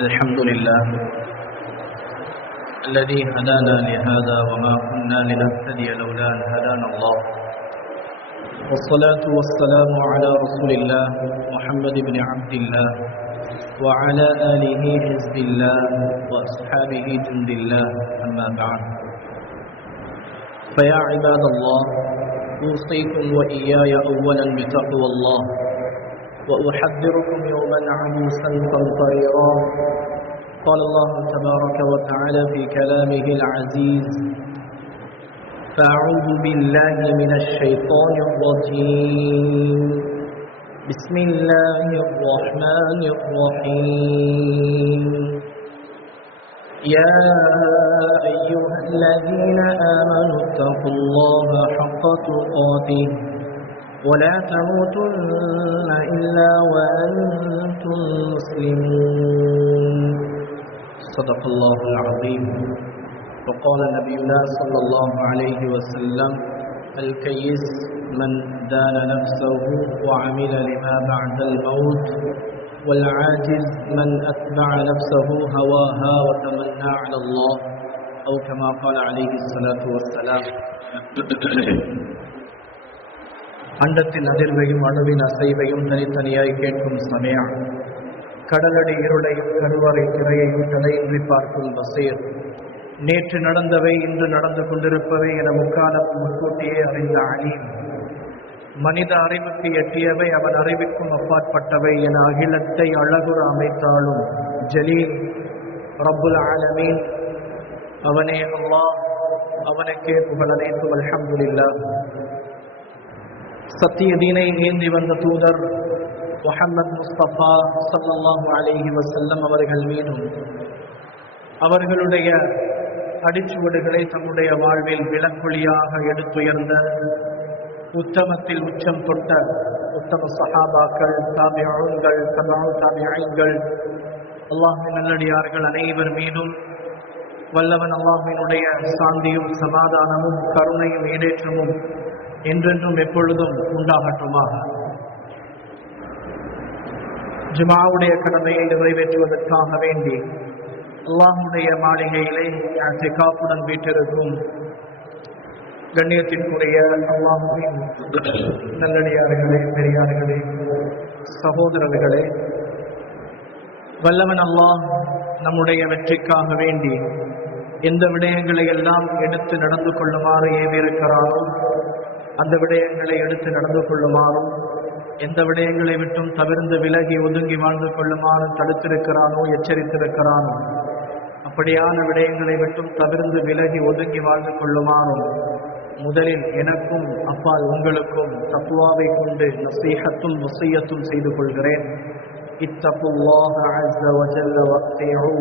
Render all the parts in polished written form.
الحمد لله الذي هدانا لهذا وما كنا لنهتدي لولا أن هدانا الله، والصلاة والسلام على رسول الله محمد بن عبد الله وعلى آله حزب الله وأصحابه جند الله، أما بعد. فيا عباد الله، أوصيكم وإياي أولا بتقوى الله، وأحذركم يوما عبوسا قمطريرا. قال الله تبارك وتعالى في كلامه العزيز: فأعوذ بالله من الشيطان الرجيم، بسم الله الرحمن الرحيم. يا أيها الذين آمنوا اتقوا الله حق تقاته ولا تموتن إلا وأنتم مسلمون. صدق الله العظيم. وقال نبينا صلى الله عليه وسلم: الكيس من دان نفسه وعمل لما بعد الموت، والعاجز من أتبع نفسه هواها وتمنى على الله، أو كما قال عليه الصلاة والسلام. அண்டத்தின் அதிர்வையும் அணுவின் அசைவையும் தனித்தனியாய் கேட்கும் சமயம், கடலடி இருளையும் கருவறை திரையையும் தடையின்றி பார்க்கும் பசீர், நேற்று நடந்தவை இன்று நடந்து கொண்டிருப்பவை என முக்காலம் முன்கூட்டியே அறிந்த அலீம், மனித அறிவுக்கு எட்டியவை அவன் அறிவிற்கும் அப்பாற்பட்டவை என அகிலத்தை அழகுற அமைத்தாலும் ஜலீல் ரப்புல் ஆலமீன் அவனே அல்லாஹ், அவனுக்கே புகழ் அனைத்தும். அல்ஹம்துலில்லாஹ். சத்திய தீனை ஏந்தி வந்த தூதர் முஹம்மது முஸ்தபா ஸல்லல்லாஹு அலைஹி வஸல்லம் அவர்கள் மீதும், அவர்களுடைய அடிச்சுவடுகளை தம்முடைய வாழ்வில் விளக்குழியாக எடுத்துயர்ந்த உத்தமத்தில் உச்சம் தொட்ட உத்தம சஹாபாக்கள், தாபிஊன்கள், தபஉ தாபிஈன்கள், அல்லாஹ்வின் நல்லடியார்கள் அனைவர் மீதும் வல்லவன் அல்லாஹ்வினுடைய சாந்தியும் சமாதானமும் கருணையும் ஈடேற்றமும் என்றென்றும் எப்பொழுதும் உண்டாகட்டுமாக. ஜுமாவுடைய கடமையை நிறைவேற்றுவதற்காக வேண்டி அல்லாஹ்வுடைய மாளிகையிலே இஅ்திகாஃபுடன் வீற்றிருக்கும் கண்ணியத்திற்குரிய அல்லாஹ்வின் நல்லடியார்களே, பெரியார்களே, சகோதரர்களே, வல்லவன் அல்லாஹ் நம்முடைய வெற்றிக்காக வேண்டி எந்த விடயங்களை எல்லாம் எடுத்து நடந்து கொள்ளுமாறு ஏவியிருக்கிறாரோ அந்த விடயங்களை எடுத்து நடந்து கொள்ளுமாறும், எந்த விடயங்களை விட்டும் தவிர்ந்து விலகி ஒதுங்கி வாழ்ந்து கொள்ளுமாறு தடுத்திருக்கிறானோ, எச்சரித்திருக்கிறானோ, அப்படியான விடயங்களை விட்டும் தவிர்ந்து விலகி ஒதுங்கி வாழ்ந்து கொள்ளுமாறும் முதலில் எனக்கும் அப்பால் உங்களுக்கும் தக்வாவை கொண்டு நசீஹத்தும் வஸியத்தும் செய்து கொள்கிறேன். இத்தகுல்லாஹ அஸ்ஸ வஜல்ல வஅத்திஊ.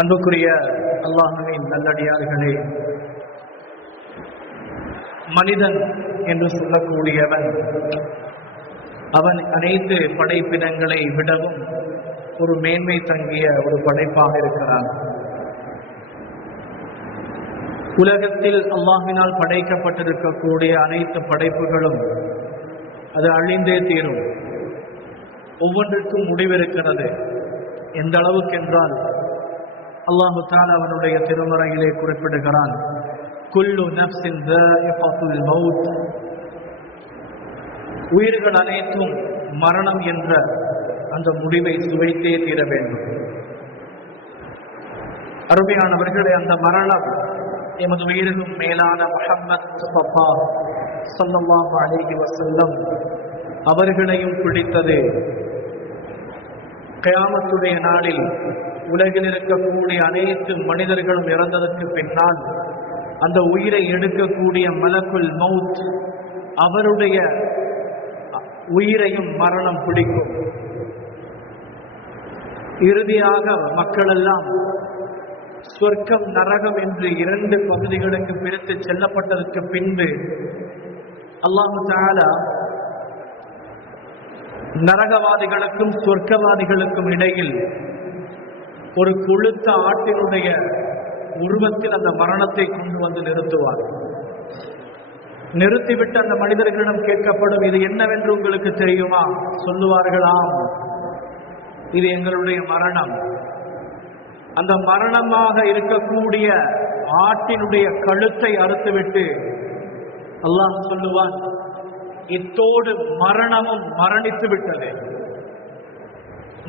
அன்புக்குரிய அல்லாஹ்வின் நல்லடியார்களே, மனிதன் என்று சொல்லக்கூடியவன் அவன் அனைத்து படைப்பினங்களை விடவும் ஒரு மேன்மை தங்கிய ஒரு படைப்பாக இருக்கிறான். உலகத்தில் அல்லாஹ்வினால் படைக்கப்பட்டிருக்கக்கூடிய அனைத்து படைப்புகளும் அது அழிந்தே தீரும். ஒவ்வொன்றுக்கும் முடிவிருக்கிறது. எந்த அளவுக்கென்றால் அல்லாஹு தஆலா அவனுடைய திருமறையிலே குறிப்பிடுகிறான்: குல்லு நஃப்ஸின் ذائقத்துல் மௌத். உயிர்கள் அனைத்தும் மரணம் என்ற அந்த முடிவை சுவைத்தே தீர வேண்டும். அருமையானவர்களே, அந்த மரணம் எமது உயிரிலும் மேலான முஹம்மது முஸ்தபா ஸல்லல்லாஹு அலைஹி வஸல்லம் அவர்களையும் பிடித்தது. கியாமத்துடைய நாளில் உலகில் இருக்கக்கூடிய அனைத்து மனிதர்களும் இறந்ததற்கு பின்னால் அந்த உயிரை எடுக்கக்கூடிய மலக்குல் மௌத் அவருடைய உயிரையும் மரணம் பிடிக்கும். இறுதியாக மக்கள் எல்லாம் சொர்க்கம் நரகம் என்று இரண்டு பகுதிகளுக்கு பிரித்து செல்லப்பட்டதற்கு பின்பு அல்லாஹ் தஆலா நரகவாதிகளுக்கும் சொர்க்கவாதிகளுக்கும் இடையில் ஒரு கொழுத்த ஆட்டினுடைய உருவத்தில் அந்த மரணத்தை கொண்டு வந்து நிறுத்துவார். நிறுத்திவிட்டு அந்த மனிதர்களிடம் கேட்கப்படும், இது என்னவென்று உங்களுக்கு தெரியுமா? சொல்லுவார்களாம், இது எங்களுடைய மரணம். அந்த மரணமாக இருக்கக்கூடிய ஆட்டினுடைய கழுத்தை அறுத்துவிட்டு அல்லாஹ் சொல்லுவான், இத்தோடு மரணமும் மரணித்து விட்டது,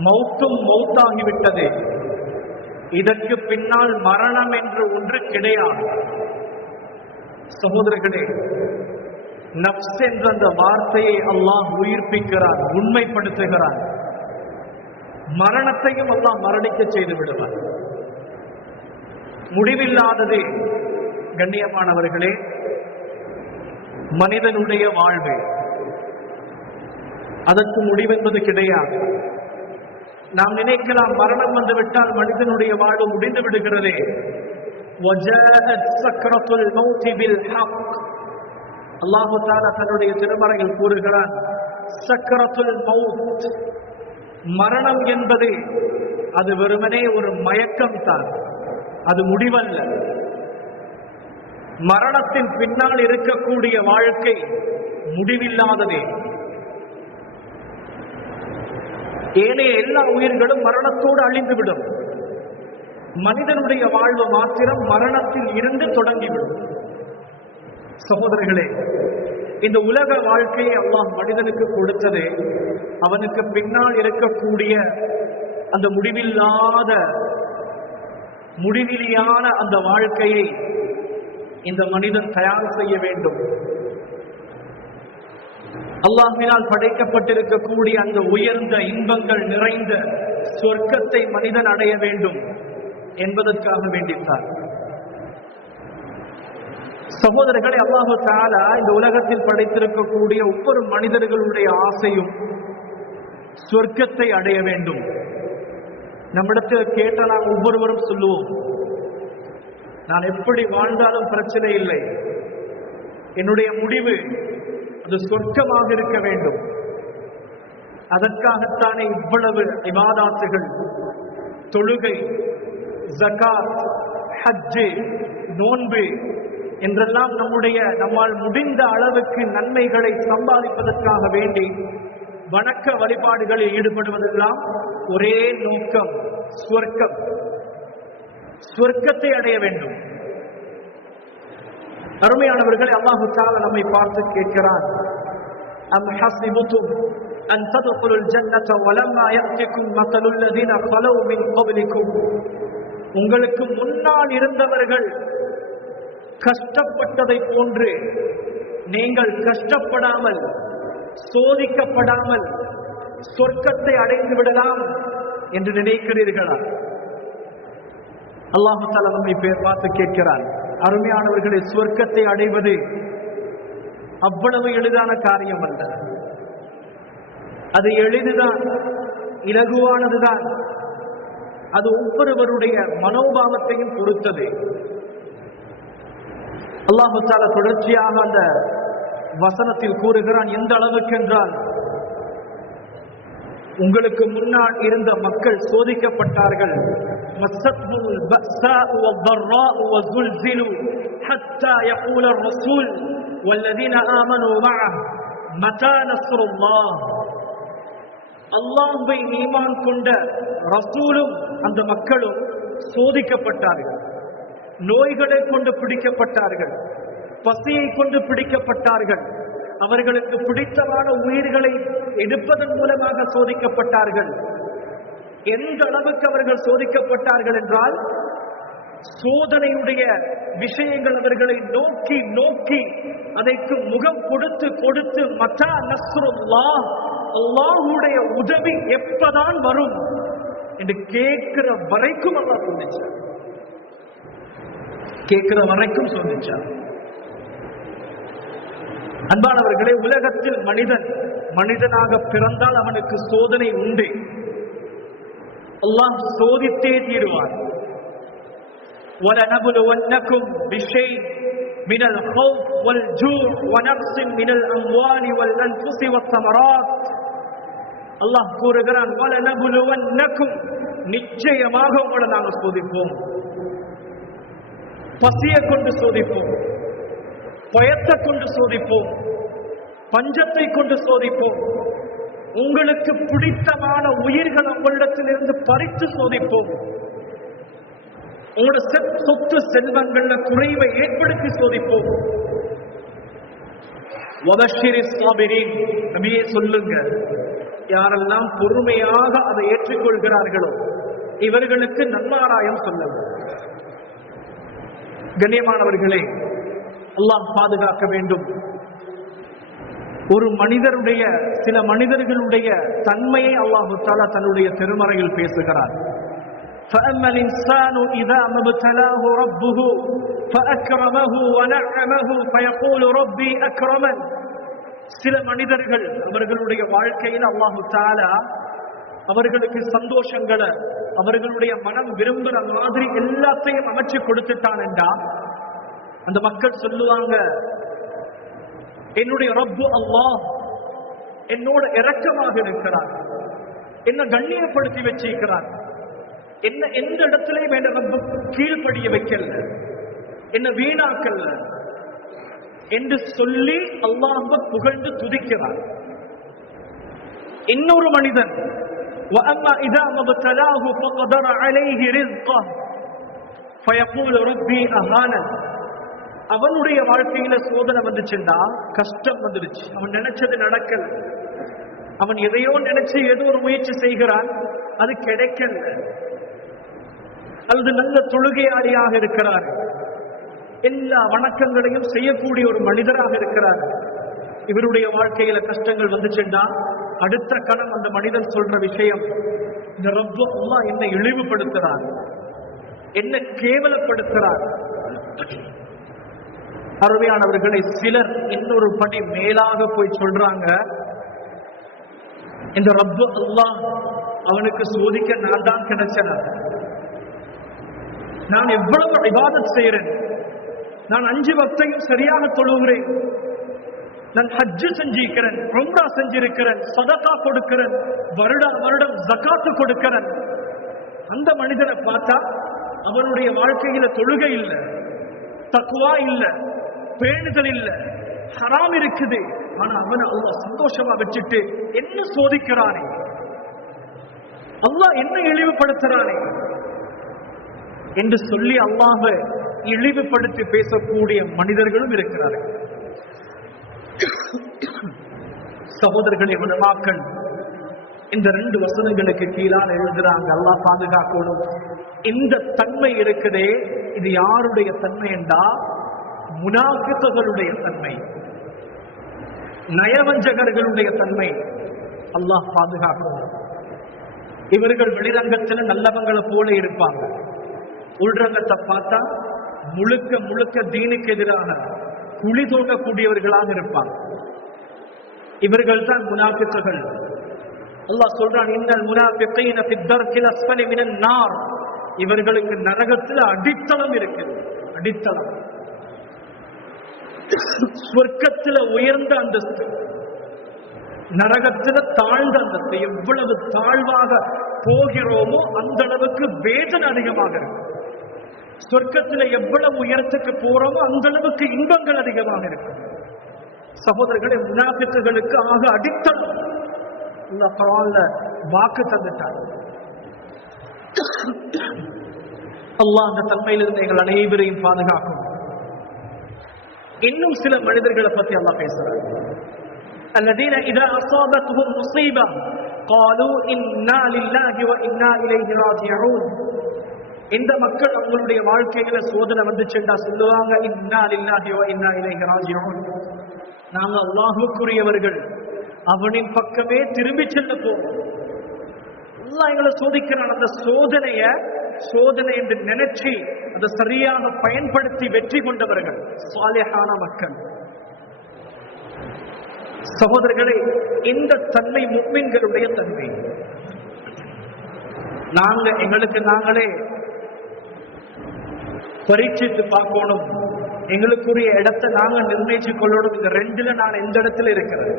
மௌத்தும் மௌத்தாகிவிட்டது, இதற்கு பின்னால் மரணம் என்று ஒன்று கிடையாது. சகோதரர்களே, நப்ஸ் என்ற அந்த வார்த்தையை அல்லாஹ் உயிர்ப்பிக்கிறார், உண்மைப்படுத்துகிறார். மரணத்தையும் அல்லாஹ் மரணிக்க செய்து விடுவார். முடிவில்லாதது கண்ணியமானவர்களே மனிதனுடைய வாழ்வு. அதற்கு முடிவென்பது கிடையாது. நாம் நினைக்கலாம் மரணம் வந்துவிட்டால் மனிதனுடைய வாழ்வு முடிந்து விடுகிறதே. அல்லாஹு தஆலா தன்னுடைய திருமறையில் கூறுகிறான், சக்ரத்துல் மௌத், மரணம் என்பது அது வெறுமனே ஒரு மயக்கம் தான், அது முடிவல்ல. மரணத்தின் பின்னால் இருக்கக்கூடிய வாழ்க்கை முடிவில்லாததே. ஏனைய எல்லா உயிர்களும் மரணத்தோடு அழிந்துவிடும். மனிதனுடைய வாழ்வு மாத்திரம் மரணத்தில் இருந்து தொடங்கிவிடும். சகோதரர்களே, இந்த உலக வாழ்க்கையை அல்லாஹ் மனிதனுக்கு கொடுத்ததே அவனுக்கு பின்னால் இருக்கக்கூடிய அந்த முடிவில்லாத முடிவிலியான அந்த வாழ்க்கையை இந்த மனிதன் தயார் செய்ய வேண்டும். அல்லாஹ்வினால் படைக்கப்பட்டிருக்கக்கூடிய அந்த உயர்ந்த இன்பங்கள் நிறைந்த சொர்க்கத்தை மனிதன் அடைய வேண்டும் என்பதற்காக வேண்டித்தான். சகோதரர்களை, அல்லாஹு தஆலா இந்த உலகத்தில் படைத்திருக்கக்கூடிய ஒவ்வொரு மனிதர்களுடைய ஆசையும் சொர்க்கத்தை அடைய வேண்டும். நம்மிடத்தில் கேட்ட நாம் ஒவ்வொருவரும் சொல்லுவோம், நான் எப்படி வாழ்ந்தாலும் பிரச்சனை இல்லை, என்னுடைய முடிவு அது சொர்க்கமாக இருக்க வேண்டும். அதற்காகத்தானே இவ்வளவு இபாதத்துகள், தொழுகை, ஜகாத், ஹஜ்ஜு, நோன்பு என்றெல்லாம் நம்மால் முடிந்த அளவுக்கு நன்மைகளை சம்பாதிப்பதற்காக வேண்டி வணக்க வழிபாடுகளில் ஈடுபடுவதெல்லாம் ஒரே நோக்கம், சொர்க்கம். சொர்க்கத்தை அடைய வேண்டும். அருமையானவர்களை, அல்லாஹு தஆலா நம்மை பார்த்து கேட்கிறான், அம் ஹஸிபுதும் அன் தத்குலுல் ஜன்னத வலம்மா யஅதிகும் மஸலுல் லதீன ഖலவு மின் क़ப்லிகும், உங்களுக்கு முன்னால் இருந்தவர்கள் கஷ்டப்பட்டதை போன்று நீங்கள் கஷ்டப்படாமல், சோதிக்கப்படாமல் சொர்க்கத்தை அடைந்து விடலாம் என்று நினைக்கிறீர்களா? அல்லாஹு தஆலா நம்மை பார்த்து கேட்கிறான். அருமையானவர்களை, சொர்க்கத்தை அடைவது அவ்வளவு எளிதான காரியம் அல்ல. அது எளிதுதான், இலகுவானதுதான். அது ஒவ்வொருவருடைய மனோபாவத்தையும் பொறுத்தது. அல்லாஹு தஆலா தொடர்ச்சியாக அந்த வசனத்தில் கூறுகிறான், எந்த அளவுக்கு என்றால், உங்களுக்கு முன்னால் இருந்த மக்கள் சோதிக்கப்பட்டார்கள். மஸ்ஸத்ஹுல் பஸ்ஸாஉ வத்-தர்ராஉ வஸுல்ஸிலு ஹத்தா யகூல ar-ரசூல் வல்லதீன ஆமனூ மஅஹு மதா நஸ்ருல்லாஹ். அல்லாஹ்வை ஈமான் கொண்ட ரசூலும் அந்த மக்களும் சோதிக்கப்பட்டார்கள். நோய்களை கொண்டு பிடிக்கப்பட்டார்கள், பசியை கொண்டு பிடிக்கப்பட்டார்கள், அவர்களுக்கு பிடித்தமான உயிர்களை எடுப்பதன் மூலமாக சோதிக்கப்பட்டார்கள். எந்த அளவுக்கு அவர்கள் சோதிக்கப்பட்டார்கள் என்றால், சோதனையுடைய விஷயங்கள் அவர்களை நோக்கி நோக்கி அதற்கு முகம் கொடுத்து கொடுத்து மத்தா நஸ்ருல்லாஹ், அல்லாஹ்வுடைய உதவி எப்பதான் வரும் என்று கேட்கிற வரைக்கும் அல்லாஹ் சொன்னார். கேட்கிற வரைக்கும் சொன்னார். அன்பானவர்களே, உலகத்தில் மனிதனாக பிறந்தால் அவனுக்கு சோதனை உண்டு. அல்லாஹ் சோதித்தே தீருவார். وَلَنَبْلُوَنَّكُمْ بِشَيْءٍ مِنَ الْخَوْفِ وَالْجُوعِ وَنَقْصٍ مِنَ الْأَمْوَالِ وَالْأَنْفُسِ وَالثَّمَرَاتِ. அல்லாஹ் கூறுகிறான், وَلَنَبْلُوَنَّكُمْ, நிச்சயமாக உங்களை நாங்கள் சோதிப்போம். பசியை கொண்டு சோதிப்போம், பயத்தை கொண்டு சோதிப்போம், பஞ்சத்தை கொண்டு சோதிப்போம், உங்களுக்கு பிடித்தமான உயிர்கள் உங்களிடத்திலிருந்து பறித்து சோதிப்போம். உங்களோட சொத்து செல்வங்கள்ல குறைவை ஏற்படுத்தி சோதிப்போம். நபியே சொல்லுங்க, யாரெல்லாம் பொறுமையாக அதை ஏற்றுக்கொள்கிறார்களோ இவர்களுக்கு நன்மாராயம் சொல்லுங்க. கண்ணியமானவர்களே, அல்லாஹ் பாதுகாக்க வேண்டும். ஒரு மனிதருடைய, சில மனிதர்களுடைய தன்மையை அல்லாஹ் தஆலா தன்னுடைய திருமறையில் பேசுகிறார். فَأَمَّا الْإِنسَانُ إِذَا مَا ابْتَلَاهُ رَبُّهُ فَأَكْرَمَهُ وَنَعَّمَهُ فَيَقُولُ رَبِّي أَكْرَمَنِ. சில மனிதர்கள் அவர்களுடைய வாழ்க்கையில் அல்லாஹ் தஆலா அவர்களுக்கு சந்தோஷங்களை, அவர்களுடைய மனம் விரும்புற மாதிரி எல்லாத்தையும் அமைச்சு கொடுத்துட்டான் என்றா அந்த மக்கள் சொல்லுவாங்க, என்னுடைய ரப்பு அல்லாஹ் என்னோட இரக்கமாக இருக்கிறார், என்ன கண்ணியப்படுத்தி வச்சிருக்கிறார், என்ன எந்த இடத்திலையும் என் ரப்பு கீழ்படிய வைக்கல, என்ன வீணாக்கல்ல என்று சொல்லி அல்லாஹ்வை புகழ்ந்து துதிக்கிறார். இன்னொரு மனிதன் وَأَمَّا إِذَا مَا ابْتَلَاهُ فَقَدَرَ عَلَيْهِ رِزْقَهُ فَيَقُولُ رَبِّي أَهَانَنِ. அவனுடைய வாழ்க்கையில சோதனை வந்துச்சுண்டா, கஷ்டம் வந்துடுச்சு, அவன் நினைச்சது நடக்கல, அவன் எதையோ நினைச்சு ஏதோ ஒரு முயற்சி செய்கிறான், அது கிடைக்கல, அல்லது நல்ல தொழுகையாளியாக இருக்கிறார், எல்லா வணக்கங்களையும் செய்யக்கூடிய ஒரு மனிதராக இருக்கிறார், இவருடைய வாழ்க்கையில கஷ்டங்கள் வந்துச்சுண்டா அடுத்த கணம் அந்த மனிதன் சொல்ற விஷயம், இந்த ரப்பு அல்லாஹ் என்னை இழிவுபடுத்துறார், என்ன கேவலப்படுத்துறார். அருமையானவர்களை, சிலர் இன்னொரு படி மேலாக போய் சொல்றாங்க, இந்த ரப்பு அல்லாஹ் அவனுக்கு சோதிக்க நான் தான் கிடைச்சன, நான் எவ்வளவு இபாதத் செய்கிறேன், நான் 5 வக்தையும் சரியாக தொழுகிறேன், நான் ஹஜ்ஜு செஞ்சிருக்கிறேன், உம்ரா செஞ்சிருக்கிறேன், சதகா கொடுக்கிறேன், வருடம் ஜகாத்து கொடுக்கிறேன். அந்த மனிதனை பார்த்தா அவனுடைய வாழ்க்கையில தொழுகை இல்லை, தக்வா இல்லை, பேணுதல் இல்லை, ஹராம் இருக்குது. ஆனா அவனை அல்லாஹ் சந்தோஷமா வச்சுட்டு என்ன சோதிக்கிறானே, அல்லாஹ் என்ன இழிவுபடுத்துறானே என்று சொல்லி அல்லாஹ்வை இழிவுபடுத்தி பேசக்கூடிய மனிதர்களும் இருக்கிறார்கள். சகோதரர்களே, உலமாக்கள் இந்த 2 வசனங்களுக்கு கீழால் எழுதுறாங்க, அல்லாஹ் பாதுகாக்கணும். இந்த தன்மை இருக்குதே, இது யாருடைய தன்மை என்றா முனாஃபிக்குகளுடைய தன்மை, நயவஞ்சகர்களுடைய தன்மை. அல்லாஹ் பாதுகாக்கணும். இவர்கள் வெளிரங்கத்தில் நல்லவங்களை போல இருப்பாங்க, உள்ரங்கத்தை பார்த்தா முழுக்க முழுக்க தீனுக்கு எதிராக குழி தோண்டக்கூடியவர்களாக இருப்பாங்க. இவர்கள் தான் முனாஃபிக்குகள். அல்லாஹ் சொல்றான், இன்னல் முனாஃபிகீன ஃபி தர்கில் அஸ்ஃபலி மினன் நார். இவர்களுக்கு நரகத்தில் அடித்தளம் இருக்குது, அடித்தளம். சொர்க்கத்தில் உயர்ந்த அந்தஸ்து, நரகத்தில் தாழ்ந்த அந்தஸ்து. எவ்வளவு தாழ்வாக போகிறோமோ அந்த அளவுக்கு வேதனை அதிகமாக இருக்கும். சொர்க்கத்தில் எவ்வளவு உயரத்துக்கு போறோமோ அந்த அளவுக்கு இன்பங்கள் அதிகமாக இருக்கும். சகோதரர்களே, முனாஃபிக்குகளுக்கு ஆக அடித்தளம் இந்த குர்ஆன்ல வாக்கு தந்துட்டார். அல்லாஹ் அந்த தன்மையிலிருந்து எங்கள் அனைவரையும் பாதுகாக்கும். இன்னும் சில மனிதர்களை பத்தி அல்லாஹ் பேசுறார். الذين إذا أصابتهم مصيبة قالوا إنا لله وإنا إليه راجعون. இந்த மக்கள் அவங்களுடைய வாழ்க்கையில சோதனை வந்துச்சுண்டா சொல்லுவாங்க, இன்னா லில்லாஹி வ இன்னா இலைஹி ராஜிஊன். நாங்க அல்லாஹ்வுக்குரியவர்கள், அவனின் பக்கமே திரும்பி செல்ல போவோம். அல்லாஹ் எங்களை சோதிக்கிறான். அந்த சோதனை என்று நினைச்சு அதை சரியாக பயன்படுத்தி வெற்றி கொண்டவர்கள் சாலிஹான மக்கள். சகோதரர்களே, இந்த தன்மை முஃமின்களுடைய தன்மை. எங்களுக்கு நாங்களே பரீட்சித்து பார்க்கணும், எங்களுக்குரிய இடத்தை நாங்க நிர்ணயிச்சு கொள்ளணும். இந்த 2ல நான் எந்த இடத்துல இருக்கிறேன்,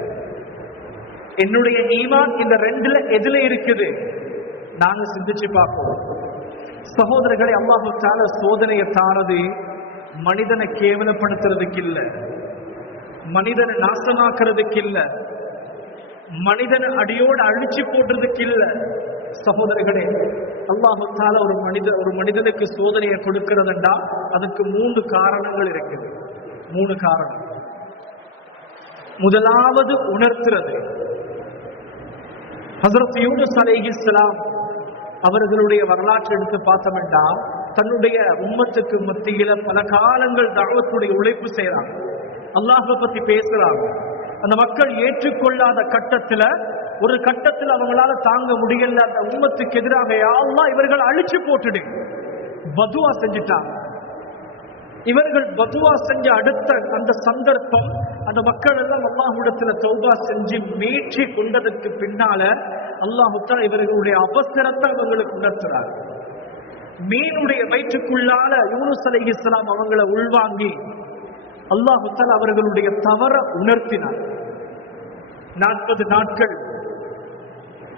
என்னுடைய ஈமான் இந்த 2ல எதுல இருக்குது, நாங்க சிந்திச்சு பார்ப்போம். சகோதரர்களை, அல்லாஹ் தஆலா சோதனையை தாரது மனிதனை கேவலப்படுத்துறதுக்கு இல்ல, மனிதனை நாசமாக்குறதுக்கு இல்ல, மனிதன் அடியோடு அழிச்சு போடுறதுக்கு இல்ல சகோதரர்களே. அல்லாஹு தஆலா ஒரு மனிதனுக்கு சோதனையை கொடுக்கிறதுண்டா அதுக்கு 3 காரணங்கள் இருக்குது. 3 காரணம். முதலாவது உணர்த்துறது. ஹஜ்ரத் யூனுஸ் அலைஹிஸ்ஸலாம் அவர்களுடைய வரலாற்றை எடுத்து பார்த்தோம்னா, தன்னுடைய உம்மத்துக்கு மத்தியில பல காலங்கள் தஅவத்துடைய உழைப்பு செய்யறாங்க, அல்லாஹ்வை பத்தி பேசுறாங்க. அந்த மக்கள் ஏற்றுக்கொள்ளாத கட்டத்துல ஒரு கட்டத்தில் அவங்களால தாங்க முடியல, அந்த உம்மத்துக்கு எதிராக யா அல்லாஹ் இவர்கள் அழிச்சு போட்டுடு பதுவா செஞ்சுட்டாங்க. இவர்கள் பதுவா செஞ்ச அடுத்த அந்த சந்தர்ப்பம் அந்த மக்கள் எல்லாம் அல்லாஹ்விடத்துல தௌபா செஞ்சு மீட்சி கொண்டதற்கு பின்னால அல்லாஹ் தஆலா இவர்களுடைய அவசரத்தை அவங்களுக்கு உணர்த்துறார். மீனுடைய வயிற்றுக்குள்ளால யூனுஸ் அலைஹிஸ்ஸலாம் அவங்களை உள்வாங்கி அல்லாஹ் தஆலா அவர்களுடைய தவற உணர்த்தினார். 40 நாட்கள்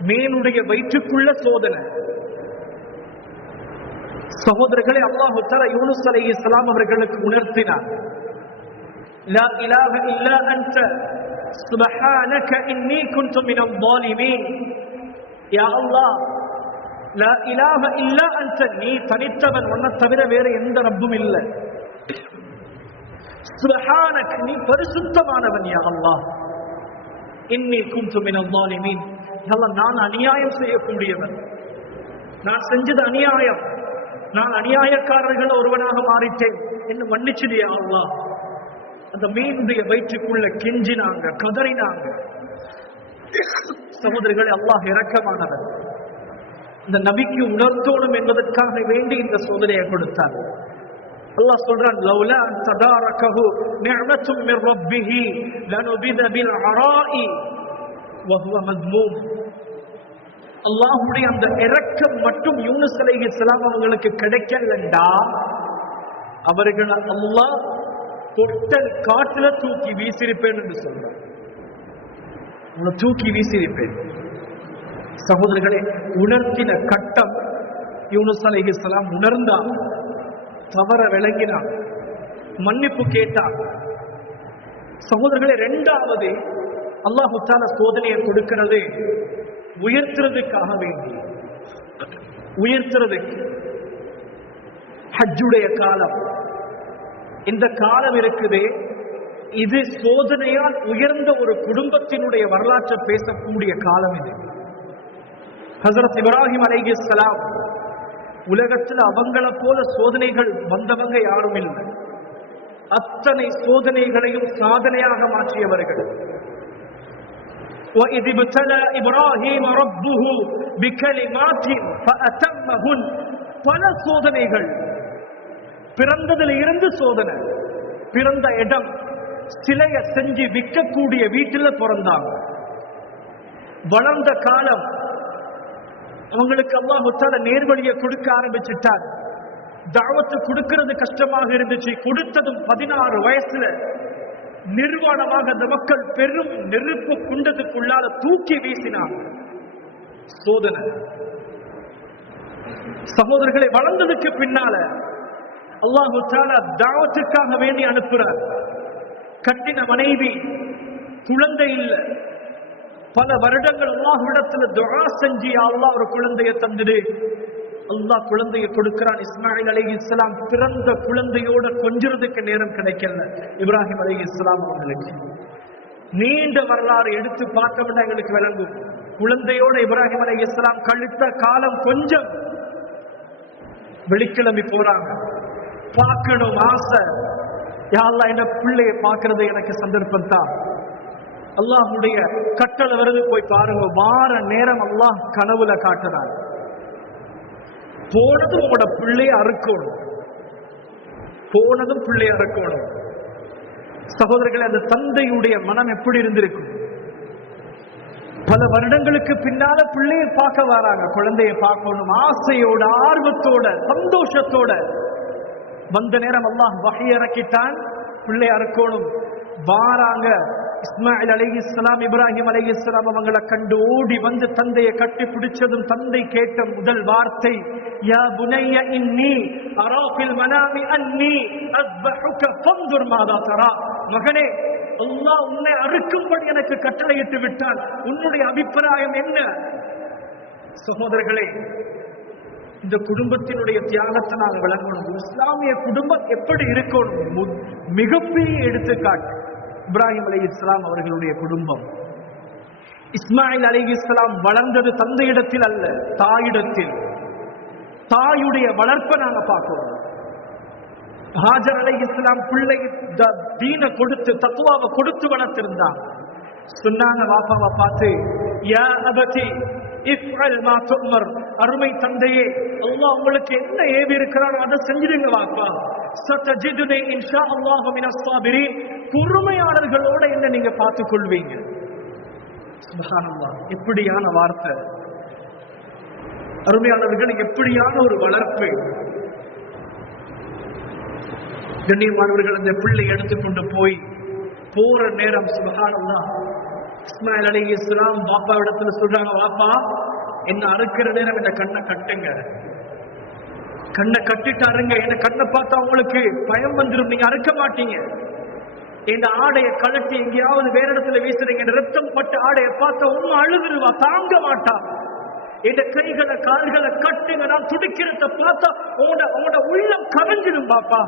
மீனுடைய வயிற்றுக்குள்ள சோதனை. சகோதரர்களே, அல்லாஹ் தஆலா யூனுஸ் அலைஹிஸ்ஸலாம் அவர்களுக்கு உணர்த்தினார், லா இலாஹ இல்லா அன்த சுப்ஹானக இன்னீ குன்து மினல் ஸாலிமீன். யா அல்லாஹ், லா இலாஹ இல்லா அன்த, நீ தனித்தவன், உன்னை தவிர வேற எந்த ரப்பும் இல்லை. சுப்ஹானக, நீ பரிசுத்தமானவன். யா அல்லாஹ், இன்னீ குன்து மினல் ஸாலிமீன். அல்லாஹ், நான் அநியாயம் செய்யக்கூடியவன், நான் செஞ்சது அநியாயம், நான் அநியாயக்காரர்கள் ஒருவனாக மாறிட்டேன், என்ன மன்னிச்சிடு யா அல்லாஹ். அந்த மீனுடைய வயிற்றுக்குள்ள கெஞ்சினாங்க, கதறினாங்க. சகோதரர்களே, அல்லாஹ் இரக்கமானவன். இந்த நபிக்கு உணர்த்தோணும் என்பதற்காக வேண்டி இந்த சோதனையை கொடுத்தார். அல்லாஹ் சொல்றான், லௌலா அன் ததாரகஹு நிஅமத்தும் மிர் ரப்பிஹி லனுபித பில் அராஇ வஹுவ மذ்மூம். அல்லாஹ்வுடைய அந்த இரக்கம் மட்டும் யூனுஸ் அலைஹிஸ்ஸலாம் அவங்களுக்கு கிடைக்கலண்டா அவர்கள் அல்லாஹ் பொட்டல் காட்டுல தூக்கி வீசிருப்பேன் என்று சொல்றார். உங்களை தூக்கி வீசிருப்பேன். சகோதரர்களே, உணர்த்தின கட்டம் யூனுஸ் அலைஹிஸ்ஸலாம் உணர்ந்தார், தவற விளங்கினார், மன்னிப்பு கேட்டார். சகோதரர்களே, 2வது அல்லாஹ் தஆலா சோதனையை கொடுக்கிறது உயர்த்துறதுக்காக வேண்டி. உயர்த்துறதுக்கு ஹஜ்ஜுடைய காலம், இந்த காலம் இருக்குது, இது சோதனையால் உயர்ந்த ஒரு குடும்பத்தினுடைய வரலாற்றை பேசக்கூடிய காலம் இது. ஹஜ்ரத் இப்ராஹிம் அலைஹிஸ்ஸலாம் உலகத்தில் அவங்கள போல சோதனைகள் வந்தவங்க யாரும் இல்லை. அத்தனை சோதனைகளையும் சாதனையாக மாற்றியவர்கள். وَإِذِ ابْتَلَى إِبْرَاهِيمَ رَبُّهُ بِكَلِمَاتٍ فَأَتَمَّهُنَّ. பல சோதனைகள். பிறந்ததில் இருந்து சோதனை. பிறந்த இடம் சிலையை செஞ்சு விற்கக்கூடிய வீட்டில் பிறந்தாங்க. வளர்ந்த காலம் அவங்களுக்கு அல்லாஹ் தஆலா நேர்வழியை கொடுக்க ஆரம்பிச்சிட்டார். தாவத்து கொடுக்கிறது கஷ்டமாக இருந்துச்சு. கொடுத்ததும் 16 வயசுல நிர்வாணமாக அந்த மக்கள் பெரும் நெருப்பு குண்டத்துக்குள்ளால தூக்கி வீசினாங்க. சோதனை. சகோதரர்களை, வளர்ந்ததுக்கு பின்னால அல்லாஹ் தஆலா தாவத்துக்காக வேண்டி அனுப்புறார். கட்டின மனைவி, குழந்தை இல்லை. பல வருடங்கள் அல்லாஹ்விடத்துல துஆ செஞ்சு, அல்லாஹ் ஒரு குழந்தையை தந்துடு. அல்லாஹ் குழந்தையை கொடுக்கிறான். இஸ்மாயில் அலைஹிஸ்ஸலாம் பிறந்த குழந்தையோட கொஞ்சிறதுக்கு நேரம் கிடைக்கல இப்ராஹிம் அலைஹிஸ்ஸலாம் அவங்களுக்கு. நீண்ட வரலாறு எடுத்து பார்த்தோம்னா எங்களுக்கு விளங்கும். குழந்தையோட இப்ராஹிம் அலைஹிஸ்ஸலாம் கழித்த காலம் கொஞ்சம். வெள்ளிக்கிழமை போறாங்க, பார்க்கணும் ஆசை. யா அல்லாஹ், என்ன பிள்ளையை பார்க்கறது எனக்கு சந்தர்ப்பம் தான். அல்லாஹ்வுடைய கட்டளை வருது, போய் பாருங்க. வார நேரம் அல்லாஹ் கனவுல காட்டுறார். போனதும் உங்களோட பிள்ளைய அறுக்கணும், போனதும் பிள்ளைய அறுக்கணும். சகோதரர்களே, அந்த தந்தையுடைய மனம் எப்படி இருந்திருக்கும்? பல வருடங்களுக்கு பின்னால பிள்ளையை பார்க்க வராங்க, குழந்தையை பார்க்கணும் ஆசையோட, ஆர்வத்தோட, சந்தோஷத்தோட. வந்த நேரம் அல்லாஹ் வஹி இறக்கிட்டான், பிள்ளை அறுக்கணும். வாராங்க. இஸ்மாயில் அலைஹிஸ்ஸலாம் இப்ராஹிம் அலைஹிஸ்ஸலாம் அவங்களை கண்டு ஓடி வந்து தந்தையை கட்டி பிடிச்சதும் தந்தை கேட்ட முதல் வார்த்தை, யா புனைய இன்னி அரா ஃபில் மனாமி அன்னி அஸ்பஹுக ஃபன்துர் மாதா தரா. மகனே, அல்லாஹ் உன்னை அறுக்கும்படி எனக்கு கட்டளையிட்டு விட்டால் உன்னுடைய அபிப்பிராயம் என்ன? சகோதரர்களே, இந்த குடும்பத்தினுடைய தியாகத்தை நாங்கள் விளங்கணும். இஸ்லாமிய குடும்பம் எப்படி இருக்கணும்? மிகப்பெரிய எடுத்துக்காட்டு இப்ராஹிம் அலைஹிஸ்ஸலாம் அவர்களுடைய குடும்பம். இஸ்மாயில் அலைஹிஸ்ஸலாம் வளர்ந்தது தந்தையிடத்தில் அல்ல, தாயிடத்தில். தாயுடைய வளர்ப்பை நாங்க பார்க்கிறோம். ஹாஜர் அலைஹிஸ்ஸலாம் பிள்ளை தீன கொடுத்து தக்வாவை கொடுத்து வளர்த்திருந்தாங்க. சொன்னாங்க வாப்பாவை பார்த்து, யா அபதி இஃப்அல் மா துஅமர், அருமை தந்தையே, அல்லாஹ் உங்களுக்கு என்ன ஏவி இருக்கிறாரோ அதை செஞ்சிடுங்க வாப்பா. சதஜிதுனி இன்ஷா அல்லாஹ் மினஸ் ஸாபிரீன், பொறுமையாளர்களோட என்ன நீங்க பார்த்துக் கொள்வீங்க. சுப்ஹானல்லாஹ், எப்படியான வார்த்தை! அருமையாளர்கள், எப்படியான ஒரு வளர்ப்பு! கண்ணியமானவர்கள், அந்த பிள்ளை எடுத்துக்கொண்டு போய் போற நேரம் சுப்ஹானல்லாஹ், இஸ்மாயில் அலைஹிஸ்ஸலாம் பாப்பா இடத்துல சொல்றாங்க, வாப்பா என்ன அறுக்கிற நேரம் இந்த கண்ணை கட்டுங்க. கண்ணை கட்டிட்டாருங்க. என்ன கண்ணை பார்த்தா உங்களுக்கு பயம் வந்துடும், நீங்க அறுக்க மாட்டீங்க. இந்த ஆடையை கழட்டி எங்கேயாவது வேற இடத்துல வீசுறீங்க, ரத்தம் பட்டு ஆடையை பார்த்தா ஒன்னும் அழுதுருவா, தாங்க மாட்டா. இந்த கைகளை கால்களை கட்டுங்க, நான் துடிக்கிறத பார்த்தா உங்களோட உள்ளம் கவிஞ்சிடும் பாப்பா.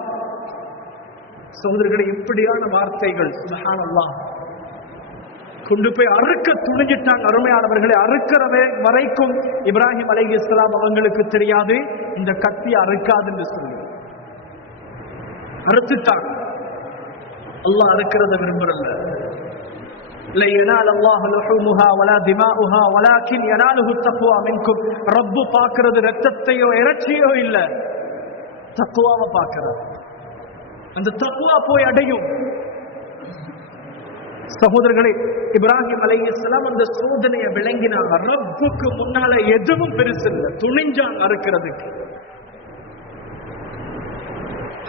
சகோதரர்களே, இப்படியான வார்த்தைகள் சுப்ஹானல்லாஹ். கொண்டு போய் அறுக்க துணிஞ்சிட்டாங்க. அருமையானவர்களை, அறுக்கிற வரைக்கும் இப்ராஹிம் அலைஹிஸ்ஸலாம் அவங்களுக்கு தெரியாது இந்த கத்தி அறுக்காதுன்னு சொல்லி அறுத்துட்டாங்க. அல்லாஹ் அறுக்கிறத விரும்புறல்ல. لا ينال الله لحومها ولا دماؤها ولكن يناله التقوى منكم. ரப்பு பார்க்கிறது ரத்தத்தையோ இறைச்சியோ இல்ல, தக்வாவை பார்க்கிறது. அந்த தக்வா போய் அடையும். சகோதரர்களே, இப்ராஹிம் அலைஹிஸ்ஸலாம் அந்த சோதனையை விளங்கினாங்க. ரப்புக்கு முன்னால எதுவும் பெருசு இல்லை, துணிஞ்சாங்க அறுக்கிறதுக்கு.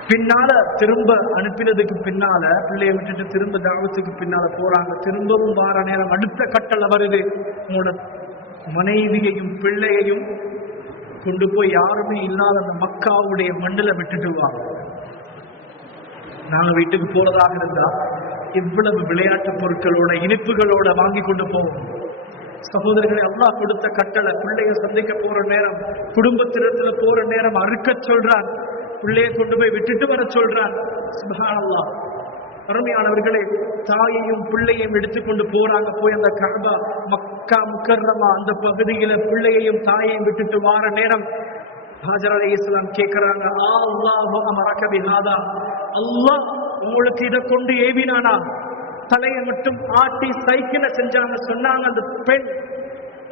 பின்னால திரும்ப அனுப்பினதுக்கு பின்னால பிள்ளைய விட்டுட்டு திரும்ப தாவத்துக்கு பின்னால போறாங்க. திரும்பவும் வார நேரம் அடுத்த கட்டளை வருது, உங்களோட மனைவியையும் பிள்ளையையும் கொண்டு போய் யாருமே இல்லாத அந்த மக்காவுடைய மண்ணில விட்டுட்டு வாங்க. நாங்க வீட்டுக்கு போறதாக இருந்தா இவ்வளவு விளையாட்டு பொருட்களோட இனிப்புகளோட வாங்கி கொண்டு போவோம். சகோதரர்களை, அல்லாஹ் கொடுத்த கட்டளை, பிள்ளைய சந்திக்க போற நேரம், குடும்பத்தினத்துல போற நேரம் அறுக்க சொல்றான். பிள்ளையை கொண்டு போய் விட்டுட்டு வர சொல்றான். சுப்ஹானல்லாஹ். அருமையானவர்களே, தாயையும் பிள்ளையும் எடுத்துக்கொண்டு போறாங்க. போய் அந்த கஅபா மக்கா முக்கர்ரமா அந்த பகுதியில பிள்ளையையும் தாயையும் விட்டுட்டு வார நேரம் ஹாஜர் அலைஹிஸ்ஸலாம் கேட்கிறாங்க, அல்லாஹு அமரக பிஹாதா, அல்லாஹ் உங்களுக்கு இதை கொண்டு ஏவினானா? தலையை மட்டும் ஆட்டி சைக்கிள செஞ்சாங்க. சொன்னாங்க அந்த பெண்,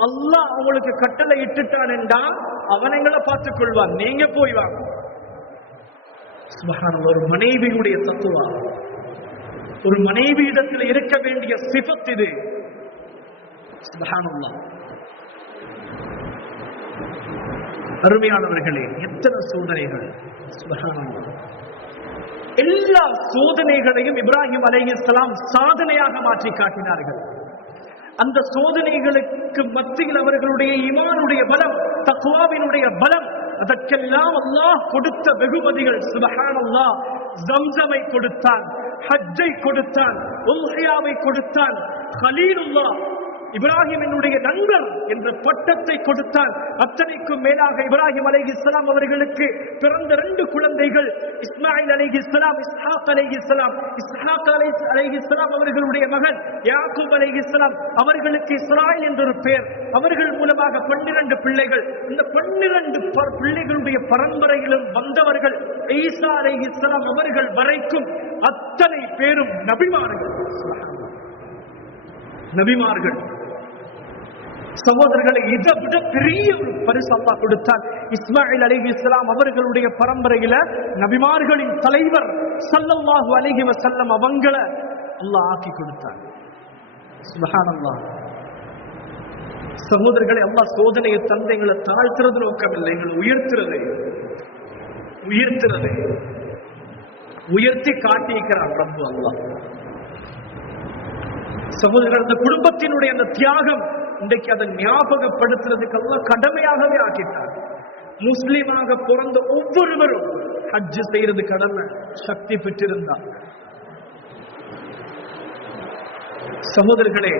அல்லாஹ் உங்களுக்கு கட்டளை இட்டுட்டான் என்றா அவனைங்களை பார்த்துக் கொள்வான், நீங்க போய் வாங்க. சுப்ஹானல்லாஹ். ஒரு மனைவியுடைய தத்துவா, ஒரு மனைவி இடத்தில் இருக்க வேண்டிய சிஃபத் இது. சுப்ஹானல்லாஹ். அருமையானவர்களே, எத்தனை சோதனைகள்! சுப்ஹானல்லாஹ். எல்லா சோதனைகளையும் இப்ராஹிம் அலைஹிஸ்ஸலாம் சாதனையாக மாற்றி காட்டினார்கள். அந்த சோதனைகளுக்கு மத்தியில் அவர்களுடைய ஈமானுடைய பலம், தக்வாவினுடைய பலம், அதற்கெல்லாம் அல்லாஹ் கொடுத்த வெகுமதிகள். சுப்ஹானல்லாஹ். ஜம்ஸமை கொடுத்தான், ஹஜ்ஜை கொடுத்தான், உல்ஹியாவை கொடுத்தான், கலீலுல்லாஹ் இப்ராஹிமினுடைய நண்பர் என்ற பட்டத்தை கொடுத்தான். அத்தனைக்கும் மேலாக இப்ராஹிம் அலைஹிஸ்ஸலாம் அவர்களுக்கு பிறந்த 2 குழந்தைகள், இஸ்மாயில் அலைஹிஸ்ஸலாம், இஸ்ஹாக் அலைஹிஸ்ஸலாம். இஸ்ஹாக் அலைஹிஸ்ஸலாம் அவர்களுடைய மகன் யாக்கூப் அலைஹிஸ்ஸலாம், அவர்களுக்கு இஸ்ராயில் என்ற ஒரு பெயர். அவர்கள் மூலமாக 12 பிள்ளைகள். இந்த 12 பிள்ளைகளுடைய பரம்பரையிலும் வந்தவர்கள் ஈசா அலைஹிஸ்ஸலாம் அவர்கள் வரைக்கும் அத்தனை பேரும் நபிமார்கள். நபிமார்கள். சகோதரர்களை, இதை விட பெரிய ஒரு பரிசு அல்லாஹ் கொடுத்தார். இஸ்மாயில் அலைஹிஸ்ஸலாம் அவர்களுடைய பரம்பரையில நபிமார்களின் தலைவர் ஸல்லல்லாஹு அலைஹி வஸல்லம் அவங்கள அல்லாஹ் ஆக்கி கொடுத்தார். சுப்ஹானல்லாஹ். சகோதரர்களை, அல்லாஹ் சோதனையை தந்து எங்களை தாழ்த்துறது நோக்கமில்லை, எங்களை உயர்த்துறது. உயர்த்தி காட்டியிருக்கிறான் ரப்பு அல்லாஹ். சகோதரர்கள், அந்த குடும்பத்தினுடைய அந்த தியாகம் இன்றைக்கு அதை ஞாபகப்படுத்துறதுக்கு அல்லாஹ் கடமையாகவே ஆக்கிட்டார். முஸ்லிமாக பிறந்த ஒவ்வொருவரும் ஹஜ் செய்யறது கடமை, சக்தி பெற்றிருந்தார். சகோதரர்களே,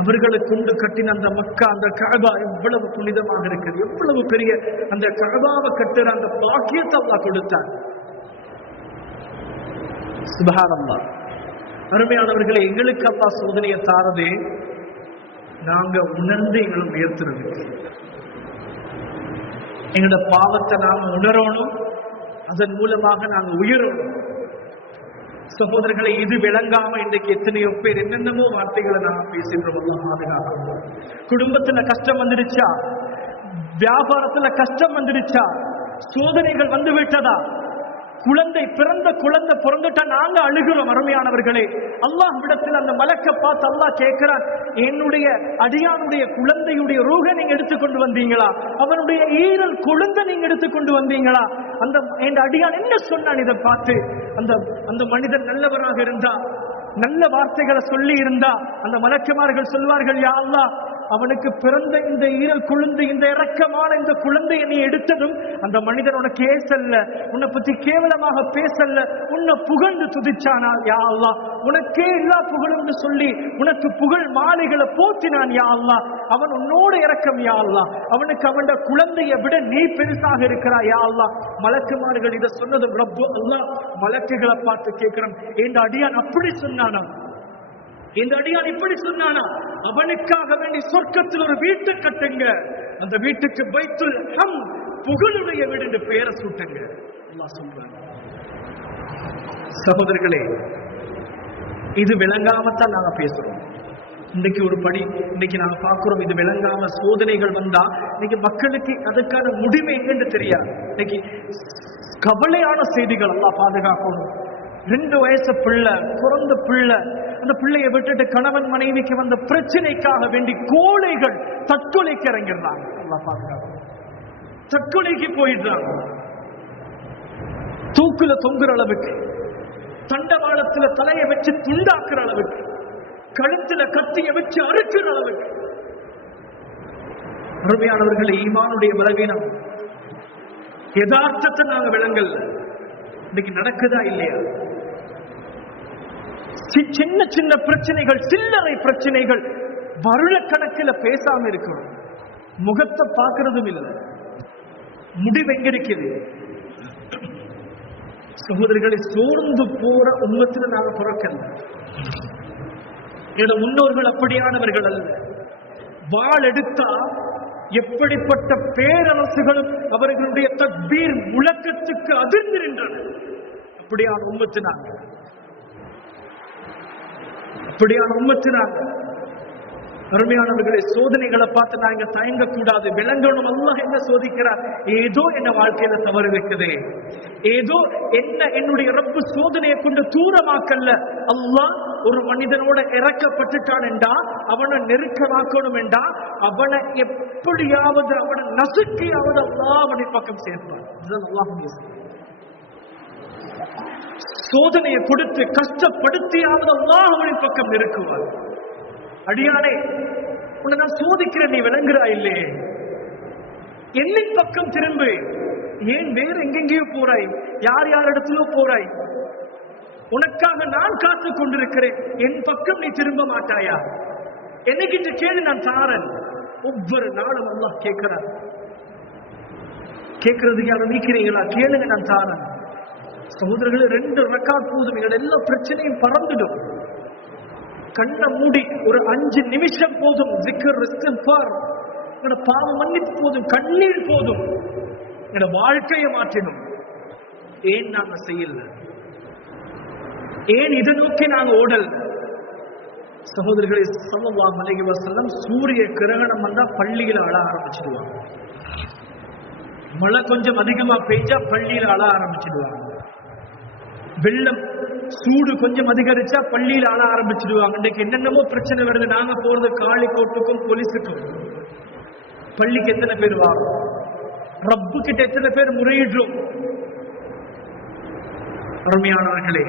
அவர்களை கொண்டு கட்டின அந்த மக்கா, அந்த கஅபா எவ்வளவு புனிதமாக இருக்குது, எவ்வளவு பெரிய அந்த கஅபாவை கட்டுற அந்த பாக்கியத்தை அல்லாஹ் கொடுத்தார். சுப்ஹானல்லாஹ். அருமையானவர்களே, எங்களுக்கு அல்லாஹ் சோதனையை தாரதே நாங்க உணர்ந்து எங்களை உயர்த்துறது. எங்களோட பாவத்தை நாம உணரணும், அதன் மூலமாக நாங்க உயரணும். சகோதரர்களை, இது விளங்காம இன்றைக்கு எத்தனையோ பேர் என்னென்னமோ வார்த்தைகளை நாம பேசுகிறோம். எல்லாம் பாதுகாக்கணும். குடும்பத்துல கஷ்டம் வந்துடுச்சா, வியாபாரத்துல கஷ்டம் வந்துடுச்சா, சோதனைகள் வந்து விட்டதா, பிறந்த குழந்தை பிறந்துட்டா நாங்க அழுகிறோம். அருமையானவர்களே, அல்லாஹ் விடத்தில் அந்த மலக்க பார்த்து அல்லாஹ் கேட்கிறான், என்னுடைய அடியானுடைய குழந்தையுடைய ரூஹை நீங்க எடுத்துக்கொண்டு வந்தீங்களா, அவனுடைய ஈரல் கொழுந்த நீங்க எடுத்துக்கொண்டு வந்தீங்களா? அந்த என் அடியான் என்ன சொன்னான் இதை பார்த்து? அந்த மனிதன் நல்லவராக இருந்தா, நல்ல வார்த்தைகளை சொல்லி இருந்தா, அந்த மலக்குமார்கள் சொல்வார்கள், யா அல்லாஹ், அவனுக்கு பிறந்த இந்த ஈரல் குழந்தை, இந்த இரக்கமான இந்த குழந்தையை நீ எடுத்ததும் அந்த மனிதன் உனக்கு ஏசல்ல, உன்னை பத்தி கேவலமாக பேசல்ல, உன்னை புகழ்ந்து துதிச்சானா, யா அல்லாஹ், உனக்கே எல்லா புகழும் சொல்லி உனக்கு புகழ் மாலைகளை போற்றினான், யா அல்லாஹ், அவன் உன்னோட இரக்கம், யா அல்லாஹ், அவனுக்கு அவன் குழந்தையை விட நீ பெருசாக இருக்கிறாய், யா அல்லாஹ். மலக்குமார்கள் இதை சொன்னதும் ரப்பு அல்லாஹ் மலக்குகளை பார்த்து கேட்கிறான், இந்த அடியான் அப்படி சொன்னானா, இந்த அடியான் இப்படி சொன்னானா, அவனுக்காக வேண்டி சொர்க்கத்தில் ஒரு வீட்டை கட்டுங்க, அந்த வீட்டுக்கு பைத்துல் ஹம், புகழுடைய வீடு என்று பெயரை சூட்டுங்க அல்லாஹ் சொல்றாங்க. சகோதரர்களே, இது விளங்காமத்தான் நாங்க பேசுறோம். இன்னைக்கு ஒரு படி இன்னைக்கு நாங்க பார்க்கிறோம், இது விளங்காம சோதனைகள் வந்தா இன்னைக்கு மக்களுக்கு அதுக்கான முடிவு எங்கன்னு தெரியாது. இன்னைக்கு கவலையான செய்திகள் எல்லாம் பாதுகாக்கணும். 2 வயசு பிள்ளை, பிறந்த பிள்ளை, அந்த பிள்ளையை விட்டுட்டு கணவன் மனைவிக்கு வந்த பிரச்சனைக்காக வேண்டி கோழைகள் தற்கொலைக்கு இறங்கிடுறாங்க. எல்லாம் பாதுகாக்கணும். தற்கொலைக்கு போயிடுறாங்க. தூக்குல தொங்குற அளவுக்கு, தண்டவாளத்துல தலையை வச்சு துண்டாக்குற அளவுக்கு, கழுத்துல கத்திய வச்சு அறுக்கிற அளவுக்கு. அருமையானவர்களே, ஈமானுடைய பலவீனம், யதார்த்தத்தை நாங்க விளங்கல்ல. இன்னைக்கு நடக்குதா இல்லையா? சின்ன சின்ன பிரச்சனைகள், சில்லறை பிரச்சனைகள், வருடக்கணக்கில் பேசாம இருக்கிறோம், முகத்தை பார்க்கறதும் இல்லை. முடிவு எங்க இருக்குது? சகோதரிகளை, சோர்ந்து போற உம்மத்துல நாங்க பிறக்கல. என்னோட முன்னோர்கள் அப்படியானவர்கள் அல்ல. வாள் எடுத்தா எப்படிப்பட்ட பேரரசுகளும் அவர்களுடைய தக்பீர் முழக்கத்துக்கு அதிர்ந்திருந்தன. அப்படியான உம்மத்தினாங்க, அப்படியான உம்மத்தினாங்க. அருமையானவர்களை, சோதனைகளை பார்த்து நாங்க தயங்க கூடாது, விளங்கணும். அல்லாஹ் என்ன சோதிக்கிறார்? ஏதோ என்ன வாழ்க்கையில தவறு இருக்குது, ஏதோ என்ன என்னுடைய ரப்பு சோதனையை கொண்டு தூரமாக்கல்ல. அல்லாஹ் ஒரு மனிதனோட இறக்கப்பட்டுட்டான் என்றா, அவனை நெருக்கமாக்கணும் என்றா, அவனை எப்படியாவது அவனை நசுக்கியாவது அல்லாஹ் அவனை பக்கம் சேர்ப்பான். சோதனையை கொடுத்து கஷ்டப்படுத்தியாவது அல்லாஹ் அவனின் பக்கம் நெருக்குவார். அடியானே, உன்னை நான் சோதிக்கிறேன், நீ விளங்குறா இல்லையே, என்னின் பக்கம் திரும்பு. ஏன் வேற எங்கெங்கேயோ போறாய், யார் யார் இடத்திலோ போறாய்? உனக்காக நான் காத்து கொண்டிருக்கிறேன், என் பக்கம் நீ திரும்ப மாட்டாயா? என்னைக்கு கேளு, நான் தாரன். ஒவ்வொரு நாளும் அல்லாஹ் கேட்கிறார். கேட்கறதுக்கு யாரும் நீக்கிறீங்களா? கேளுங்க, நான் தாரன். சகோதரர்களே, 2 ரக்காத் போதும், எங்களோட எல்லா பிரச்சனையும் பறந்துடும். கண்ணை மூடி ஒரு 5 நிமிஷம் போதும், zikr இஸ்திக்ஃபார், எங்களோட பாவ மன்னிப்பு போதும், கண்ணீர் போதும், எங்களோட வாழ்க்கையை மாற்றிடும். ஏன் நாங்க செய்யல? ஏன் இதை நோக்கி நாங்க ஓடல்? சகோதரர்களே, ஸல்லல்லாஹு அலைஹி வஸல்லம் சூரிய கிரகணம் வந்தா பள்ளியில அழ ஆரம்பிச்சிடுவாங்க. மழை கொஞ்சம் அதிகமா பெய்ஞ்சா பள்ளியில அழ ஆரம்பிச்சிடுவாங்க. வெள்ளம் சூடு கொஞ்சம் அதிகரிச்சா பள்ளியில ஆள ஆரம்பிச்சிடுவாங்க. இன்னைக்கு என்னென்னமோ பிரச்சனை வருது. நாங்க போறது காளிக்கோட்டுக்கும் போலீஸுக்கும். பள்ளிக்கு எத்தனை பேர் வாரும்? ரப்பு கிட்ட எத்தனை பேர் முறையிடுறோம்? அருமையானவர்களே,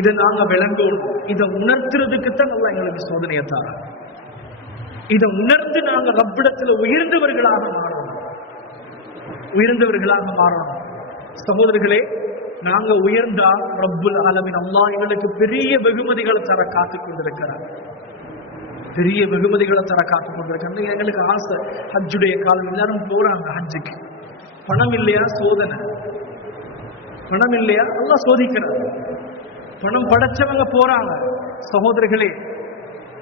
இதை நாங்க விளங்கணும். இதை உணர்த்துறதுக்குத்தான் நல்லா எங்களுக்கு சோதனையை தார. இதை உணர்ந்து நாங்க ரப்பிடத்துல உயர்ந்தவர்களாக மாறணும், உயர்ந்தவர்களாக மாறணும். சகோதரர்களே, நாங்க உயர்ந்தா ரப்புல் ஆலமீன் அல்லாஹ் எங்களுக்கு பெரிய வெகுமதிகளை தர காத்துக் கொண்டிருக்கிறார். பெரிய வெகுமதிகளை தர காத்துக் கொண்டிருக்கிறார். எங்களுக்கு ஆசை, ஹஜ்ஜுடைய காலம் எல்லாரும் போறாங்க ஹஜ்ஜுக்கு. பணம் இல்லையா சோதனை, பணம் இல்லையா அல்லாஹ் சோதிக்கிறார். பணம் படைச்சவங்க போறாங்க. சகோதரர்களே,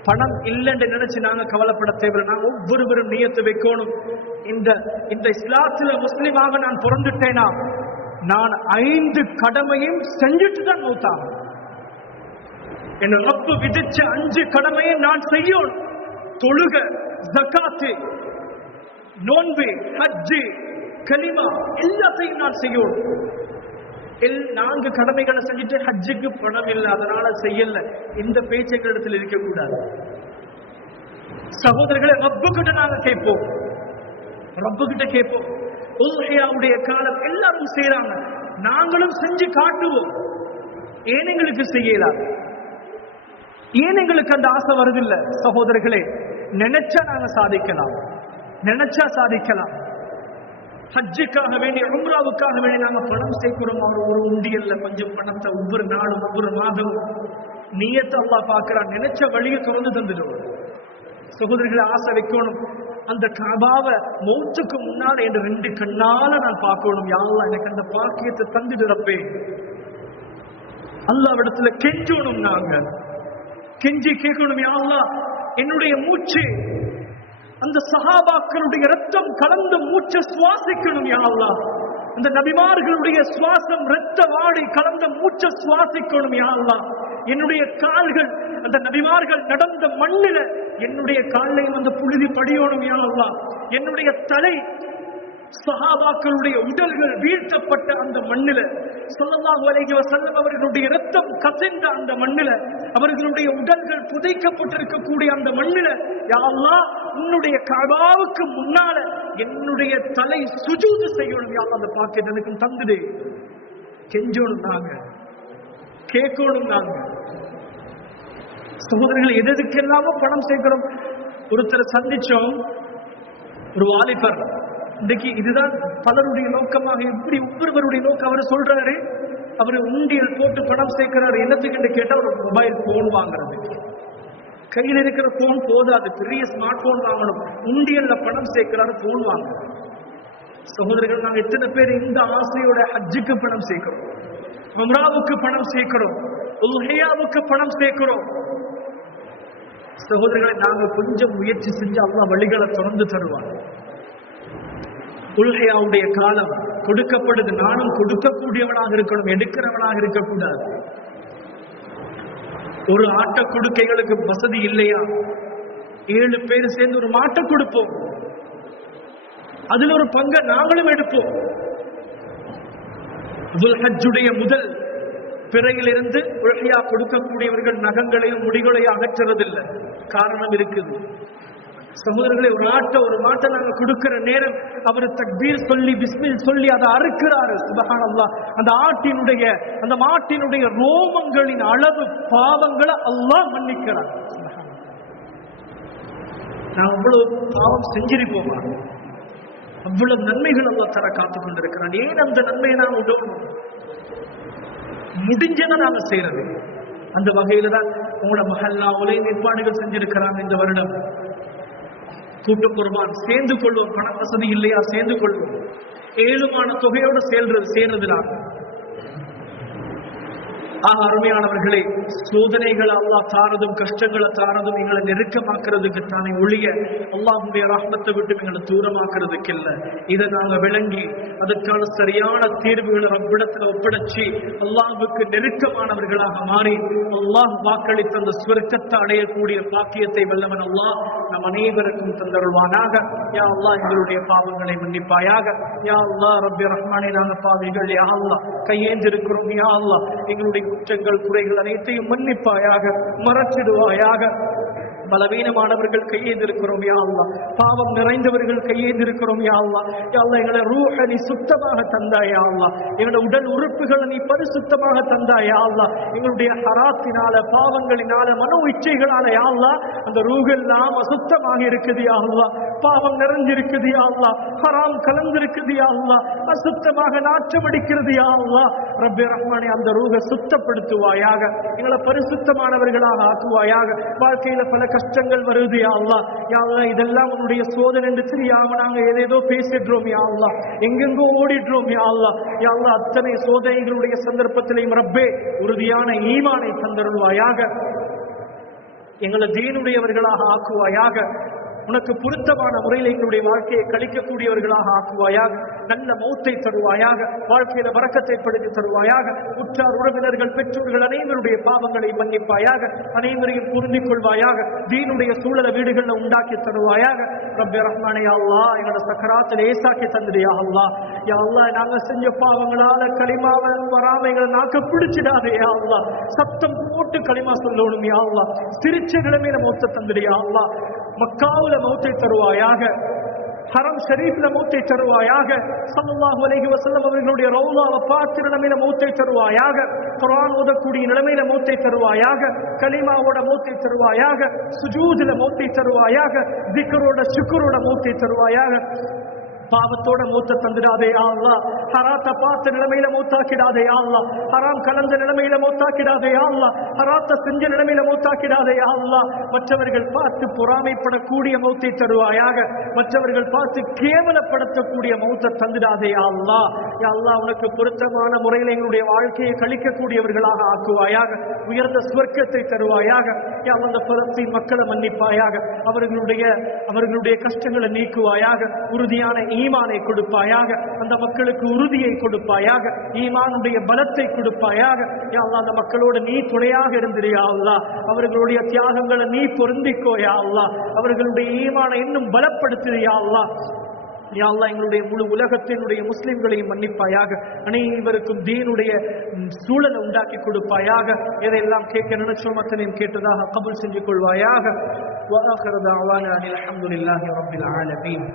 பணம் இல்லைன்னு நினைச்சு நாங்க கவலைப்பட தேவையில்லை. நாங்க ஒவ்வொருவரும் நியத்து வைக்கணும், இந்த இஸ்லாத்துல முஸ்லிமாக நான் பிறந்துட்டேனா நான் 5 கடமையும் செஞ்சுட்டு தான் மௌத்தாகும். என்ன ரப்பு விதிச்ச 5 கடமையை நான் செய்யணும். தொழுக, ஜகாத்து, நோன்பு, ஹஜ்ஜு, கலிமா எல்லாத்தையும் நான் செய்யணும். 4 கடமைகளை செஞ்சுட்டு ஹஜ்ஜுக்கு பணம் இல்லை அதனால செய்யல, இந்த பேச்சுக்களிடத்தில் இருக்கக்கூடாது. சகோதரர்களை ரப்பு கிட்ட நாங்க கேட்போம், ரப்பு கிட்ட கேட்போம். உல்ஹியாவுடைய காலம் எல்லாரும் செய்யறாங்க, நாங்களும் செஞ்சு காட்டுவோம். ஏன் எங்களுக்கு செய்யலாம்? ஏன் எங்களுக்கு அந்த ஆசை வருதில்லை? சகோதரர்களே, நினைச்சா நாங்க சாதிக்கலாம், நினைச்சா சாதிக்கலாம். ஹஜ்ஜுக்காக வேண்டி, உம்ராவுக்காக வேண்டி நாங்க பணம் சேர்க்கிறோம். ஒரு உண்டியல்ல கொஞ்சம் பணத்தை ஒவ்வொரு நாளும் ஒவ்வொரு மாதமும் நியத்தை அல்லாஹ் பார்க்கிறான். நினைச்ச வழியை திறந்து தந்துடுவோம். சகோதரர்களை ஆசை வைக்கணும், அந்த கபாவை மௌத்துக்கு முன்னால என்று 2 கண்ணால நான் பார்க்கணும். யா அல்லாஹ் எனக்கு அந்த பாக்கியத்தை தந்துடுறப்பே. அல்லாஹ்விடத்துல கெஞ்சணும், நாங்க கெஞ்சி கேட்கணும். யா அல்லாஹ் என்னுடைய மூச்சு அந்த சஹாபாக்களுடைய ரத்தம் கலந்த மூச்சை சுவாசிக்கணும். யா அல்லாஹ் அந்த நபிமார்களுடைய சுவாசம் ரத்த வாடை கலந்த மூச்சை சுவாசிக்கணும். யா அல்லாஹ் என்னுடைய கால்கள் அந்த நபிமார்கள் நடந்த மண்ணில என்னுடைய காலையும் அந்த புழுதி படியோணும். யா அல்லாஹ் என்னுடைய தலை சஹாபாக்களுடைய உடல்கள் வீழ்த்தப்பட்ட அந்த மண்ணில, ஸல்லல்லாஹு அலைஹி வஸல்லம் அவர்களுடைய இரத்தம் கசிந்த அந்த மண்ணில, அவர்களுடைய உடல்கள் புதைக்கப்பட்டிருக்கக்கூடிய அந்த மண்ணில, யா அல்லாஹ் உன்னுடைய கஅபாவுக்கு முன்னால என்னுடைய தலை சுஜூது செய்யணும். யா அல்லாஹ் அந்த பாக்கியத்தை எனக்கு தந்துடு. கெஞ்சோணும், நாங்க கேட்கணும். நாங்க சகோதரர்கள் எதுக்கெல்லாமோ பணம் சேர்க்கிறோம். ஒருத்தரை சந்திச்சோம், ஒரு வாலிபர். இன்னைக்கு இதுதான் பலருடைய நோக்கமாக, எப்படி ஒவ்வொருவருடைய நோக்கம். அவர் சொல்றாரு, அவரு உண்டியல் போட்டு பணம் சேர்க்கிறாரு. என்னத்துக்கு கேட்டா ஒரு மொபைல் போன் வாங்குறது. கையில் இருக்கிற போன் போதாது, பெரிய ஸ்மார்ட் போன் வாங்கணும். உண்டியல்ல பணம் சேர்க்கிறாரு, போன் வாங்குறாரு. சகோதரர்கள், நாங்க எத்தனை பேர் இந்த ஆசையோட ஹஜ்ஜுக்கு பணம் சேர்க்கிறோம், உம்ராவுக்கு பணம் சேர்க்கிறோம், உல்ஹியாவுக்கு பணம் சேர்க்கிறோம். சகோதரர்களை, நாங்க கொஞ்சம் முயற்சி செஞ்சு அல்லாஹ் வழிகளை திறந்து தருவாங்க. உல்ஹியாவுடைய காலம் கொடுக்கப்படுது. நானும் கொடுக்கக்கூடியவனாக இருக்கணும், எடுக்கிறவனாக இருக்கக்கூடாது. ஒரு ஆட்ட கொடுக்கைகளுக்கு வசதி இல்லையா, 7 பேர் சேர்ந்து ஒரு மாட்டை கொடுப்போம், அதுல ஒரு பங்கை நாங்களும் எடுப்போம். துல்ஹஜ்ஜுடைய முதல் பிறையிலிருந்து உல்ஹியா கொடுக்கக்கூடியவர்கள் நகங்களையும் முடிகளையும் அகற்றுறதில்லை. காரணம் இருக்குது. சகோதரர்களை, ஒரு மாட்டை நாங்க கொடுக்கிற நேரம் அவர் தக்பீர் சொல்லி பிஸ்மில் சொல்லி அதை அறுக்கிறாரு. சுப்ஹானல்லாஹ். அந்த மாட்டினுடைய ரோமங்களின் அளவு பாவங்களை அல்லாஹ் மன்னிக்கிறார். நான் அவ்வளவு பாவம் செஞ்சிருப்போமா? அவ்வளவு நன்மைகள் அல்லாஹ் தர காத்துக் கொண்டிருக்கிறான். ஏன் அந்த நன்மையை நாம் உதவணும்? முடிஞ்சதை நாம செய்யறது. அந்த வகையில தான் உங்களோட மஹல்லாவுலே ஏற்பாடுகள் செஞ்சிருக்கிறாங்க. இந்த வருடம் கூட்டு குர்பான் சேர்ந்து கொள்வோம். பண வசதி இல்லையா, சேர்ந்து கொள்வோம். ஏழுமான தொகையோடு சேர்றதுனால அருமையானவர்களே, சோதனைகளை அல்லாஹ் தாரதும் கஷ்டங்களை தாரதும் எங்களை நெருக்கமாக்குறதுக்கு தானே ஒழிய அல்லாஹ்வுடைய ரஹ்மத்தை விட்டு எங்களை தூரமாக்குறதுக்கு இல்லை. இதை நாங்க விளங்கி அதற்கான சரியான தீர்வுகளை ரப்பிடத்தில் ஒப்படைச்சு அல்லாஹ்வுக்கு நெருக்கமானவர்களாக மாறி அல்லாஹ் வாக்களித்த அந்த சுவர்க்கத்தை அடையக்கூடிய பாக்கியத்தை வல்லவன் அல்லாஹ் நம் அனைவருக்கும் தந்தருள்வானாக. யா அல்லாஹ் எங்களுடைய பாவங்களை மன்னிப்பாயாக. யா அல்லாஹ் ரப்பி ரஹ்மானே, நாங்க பாவிகள். யா அல்லாஹ் கையேந்திருக்கிறோம். யா அல்லாஹ் எங்களுடைய குற்றங்கள் குறைகள் அனைத்தையும் மன்னிப்பாயாக, மறச்சிடுவாயாக. பலவீனமானவர்கள் கையேந்திருக்கிறோம். யா அல்லாஹ் பாவம் நிறைந்தவர்கள் கையேந்திருக்கிறோம். யா அல்லாஹ் யா அல்லாஹ் எங்களை ரூஹ நீ சுத்தமாக தந்தாய். யா அல்லாஹ் எங்களுடைய உடல் உறுப்புகளை நீ பரிசுத்தமாக தந்தாய். யா அல்லாஹ் எங்களுடைய ஹராத்தினால, பாவங்களினால, மனோ இச்சைகளால யா அல்லாஹ் அந்த ரூஹெல்லாம் அசுத்தமாக இருக்குது. யா அல்லாஹ் பாவம் நிறைஞ்சிருக்குது யா அல்லாஹ், ஹராம் கலந்திருக்குது யா அல்லாஹ், அசுத்தமாக நாற்றம் அடிக்கிறது யா அல்லாஹ். ரப்பே ரஹ்மானே, அந்த ரூஹை சுத்தப்படுத்துவாயாக, எங்களை பரிசுத்தமானவர்களாக ஆக்குவாயாக. வாழ்க்கையில பல கஷ்டங்கள் வருது யா அல்லாஹ். யா அல்லாஹ், இதெல்லாம் உன்னுடைய சோதனை என்று தெரியாம நாங்க ஏதேதோ பேசிடுறோம் யா அல்லாஹ், எங்கெங்கோ ஓடிடுறோம் யா அல்லாஹ். யா அல்லாஹ், அத்தனை சோதனைகளுடைய சந்தர்ப்பத்திலையும் ரப்பே உறுதியான ஈமானை தந்தருள்வாயாக, எங்களை தீனுடையவர்களாக ஆக்குவாயாக. உனக்கு பொருத்தமான முறையில் எங்களுடைய வாழ்க்கையை கழிக்கக்கூடியவர்களாக ஆக்குவாயாக. நல்ல மௌத்தை தருவாயாக, வாழ்க்கையில வரக்கத்தை படுத்தி தருவாயாக. உற்றார் உறவினர்கள் பெற்றோர்கள் அனைவருடைய பாவங்களை மன்னிப்பாயாக, அனைவரையும் பொருந்திக் கொள்வாயாக. தீனுடைய சூழலை வீடுகளில் உண்டாக்கி தருவாயாக. ரப்பே ரஹ்மானே, யா அல்லாஹ், எங்களோட சக்கராத்தில் ஏசாக்கி தந்துடு யா அல்லாஹ். யா அல்லாஹ், நாங்க செஞ்ச பாவங்களால களிமாவை வராம எங்களை நாக்க பிடிச்சிடாதே யா அல்லாஹ். சத்தம் போட்டு களிமா சொல்லணும் யா அல்லாஹ். சிரிச்ச நிலைமையில மௌத்தை தந்துடு யா அல்லாஹ். மக்காவுல மௌத்தை தருவாயாக, ஹரம் ஷரீஃப்ல மௌத்தை தருவாயாக. ஸல்லல்லாஹு அலைஹி வஸல்லம் அவர்களுடைய ரௌலாவை பார்த்த நிலைமையில மௌத்தை தருவாயாக. குர்ஆன் ஓதக்கூடிய நிலைமையில மௌத்தை தருவாயாக. கலிமாவோட மௌத்தை தருவாயாக. சுஜூதுல மௌத்தை தருவாயாக. திக்ரோட ஷுக்ரோட மௌத்தை தருவாயாக. பாவத்தோட மூத்த தந்துடாதே யா அல்லாஹ். ஹராத்த பார்த்த நிலைமையில மூத்தாக்கிடாதே யா அல்லாஹ். ஹராம் கலந்த நிலைமையில மூத்தாக்கிடாதே யா அல்லாஹ். ஹராத்த செஞ்ச நிலைமையில மூத்தாக்கிடாதே யா அல்லாஹ். மற்றவர்கள் பார்த்து பொறாமைப்படக்கூடிய மௌத்தை தருவாயாக. மற்றவர்கள் பார்த்து கேவலப்படுத்தக்கூடிய மௌத்தை தந்துடாதே யா அல்லாஹ். யா அல்லாஹ், உனக்கு பொருத்தமான முறையில் எங்களுடைய வாழ்க்கையை கழிக்கக்கூடியவர்களாக ஆக்குவாயாக. உயர்ந்த சுவர்க்கத்தை தருவாயாக. யா அல்லாஹ், அந்த பலஸ்தீன் மக்களை மன்னிப்பாயாக. அவர்களுடைய கஷ்டங்களை நீக்குவாயாக. உறுதியான ஈமானை கொடுப்பாயாக. அந்த மக்களுக்கு உறுதியை கொடுப்பாயாக. ஈமானுடைய பலத்தை கொடுப்பாயாக. யா அல்லாஹ், அந்த மக்களோடு நீ துணையாக இருந்திரு யா அல்லாஹ். அவர்களுடைய தியாகங்களை நீ பொருந்திக்கோ யா அல்லாஹ். அவர்களுடைய ஈமானை இன்னும் பலப்படுத்து யா அல்லாஹ். யா அல்லாஹ், எங்களுடைய முழு உலகத்தினுடைய முஸ்லிம்களையும் மன்னிப்பாயாக. அனைவருக்கும் தீனுடைய சூழலை உண்டாக்கி கொடுப்பாயாக. எதையெல்லாம் கேட்க நினைச்சோம் அத்தனையும் கேட்டதாக கபூல் செஞ்சு கொள்வாயாக. வஆகிரு தஅவானா அல்ஹம்துலில்லாஹி ரப்பில் ஆலமீன்.